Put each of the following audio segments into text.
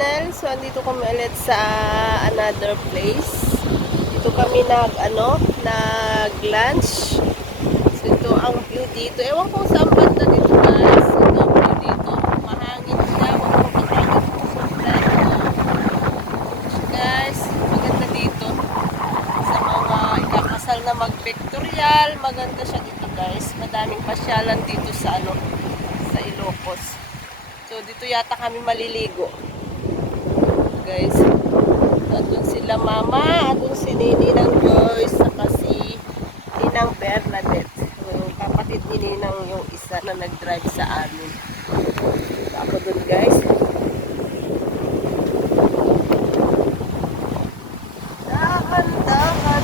channel. So, andito kami ulit sa another place. Dito kami nag-lunch. So, ito ang view dito. Ewan ko saan banda dito, guys. Ito ang view dito. Mahangin siya. Huwag mo pagkakit mo sobra. Guys, maganda dito. Sa mga ikakasal na mag-pictorial, maganda siya dito, guys. Madaming pasyalan dito sa sa Ilocos. So, dito yata kami maliligo. Guys, andun sila mama, andun si Ninang Joyce, saka si Ninang Bernadette. So, yung kapatid ni Ninang yung isa na nag-drive sa amin. So, ako dun, guys. Dahan-dahan.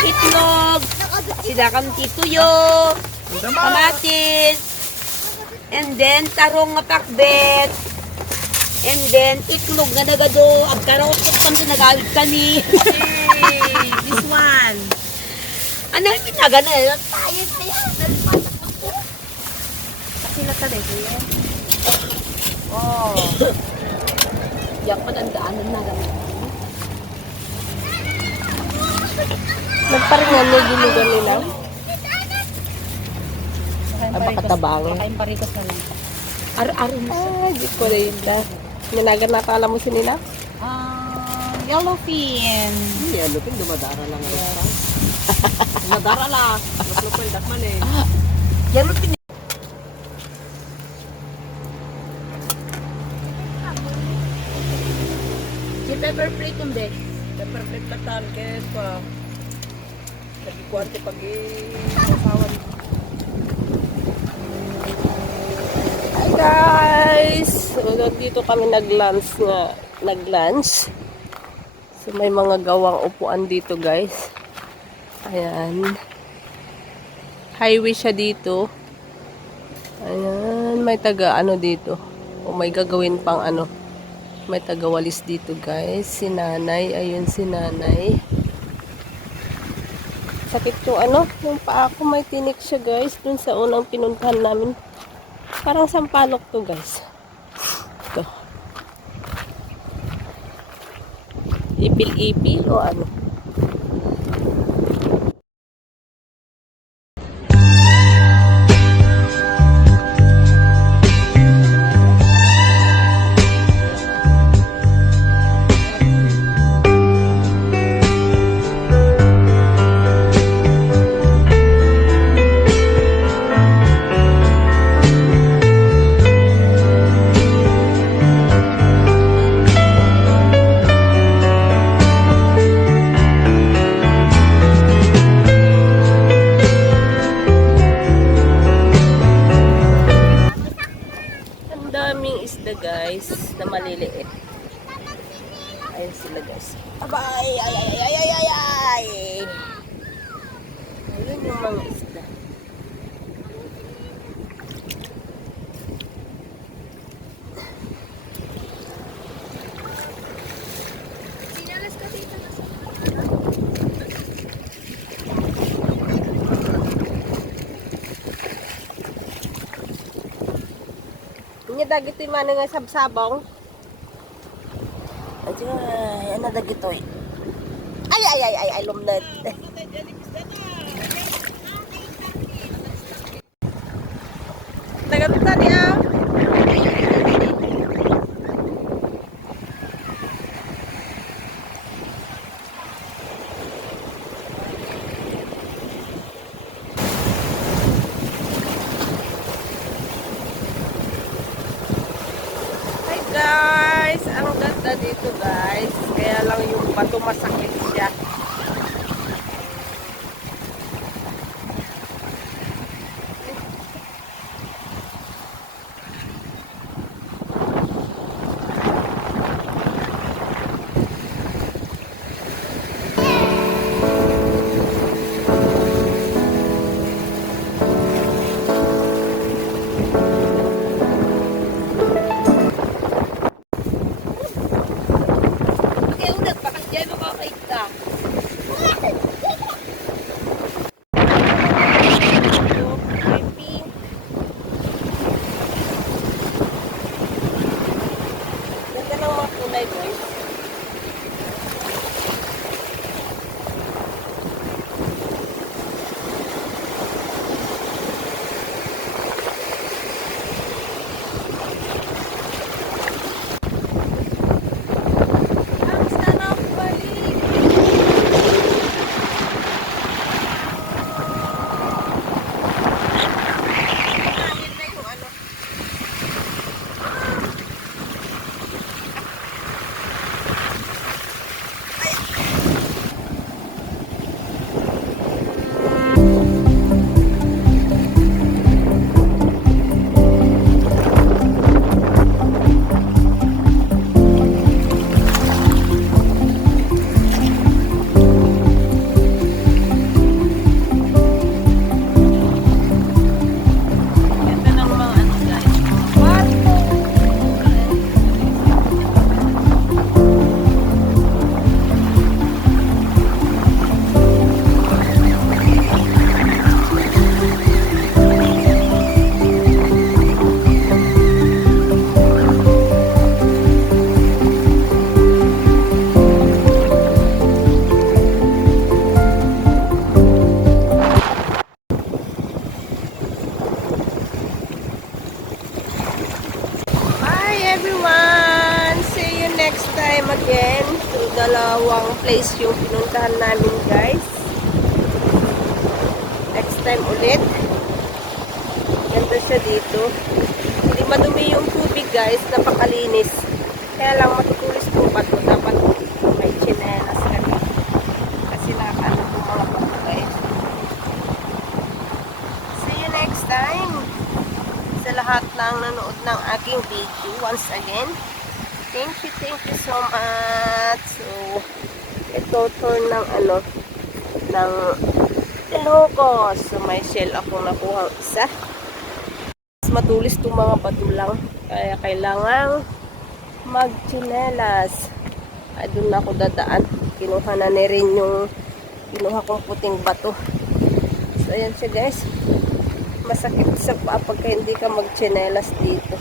Itlog, sidakam tituyo, kamatis, and then tarong nga pakbet, and then itlog nga nagado, ang karotot kami nagawid kami. Hey, this one. Ano yung pinagana eh? Tayo na yan. Nalipatak ako. Kasi natalay ko yan. Oh. Diyan pa nandaanan na gamit. Nagparingan niya ginugan nila. Abakatabangin. Makain paritos na lang. Ar-aro mo. Ay, di ko rin na. Ninagan na pala mo si Nina? Yellowfin. Yellowfin, dumadara lang. Dumadara lang. Maslupin, dakman eh. Yellowfin. Si pepper plate kung be. Pepper plate na target pa. Nagikuwante pag-i-sasawan. Hi guys! So, dito kami nag-lunch. So, may mga gawang upuan dito, guys. Ayan. Highway siya dito. Ayan. May dito. O may gagawin pang May tagawalis dito, guys. Si nanay. Ayun si nanay. Sakit yung yung paa ko, may tinik siya, guys. Dun sa unang pinuntahan namin. Parang sampalok to, guys. Ito. Ipil-ipil o ano. Guys, na maliliit. Ayun sila, guys. Abay! Ay, ay, ay, ay, ay, ay! Ayun yung mga isda. Dagit yung mga nga sabsabong. Ay, ano dagit to eh. Ay, ay, ay, ay, ay, lumnad. Dagat tadi ah. Guys, ang ganda dito, guys. Kaya lang yung bato masakit siya. nakakatawang place yung pinuntahan namin, guys. Next time ulit. Ganda siya dito. Hindi madumi yung tubig, guys. Napakalinis. Kaya lang matutulis po bato. Dapat may chinelas ka na. Kasi nakakaano po mga bato, guys. See you next time. Sa lahat ng nanood ng aking video. Once again, thank you so much. So, ito turn ng ng Ilocos. So, may shell akong nakuha isa. Mas matulis itong mga bato lang. Kaya kailangan magchinelas. Ay, doon ako dadaan. Kinuha na ni rin yung kinuha kong puting bato. So, ayan siya, guys. Masakit sa paa pagka hindi ka magchinelas dito.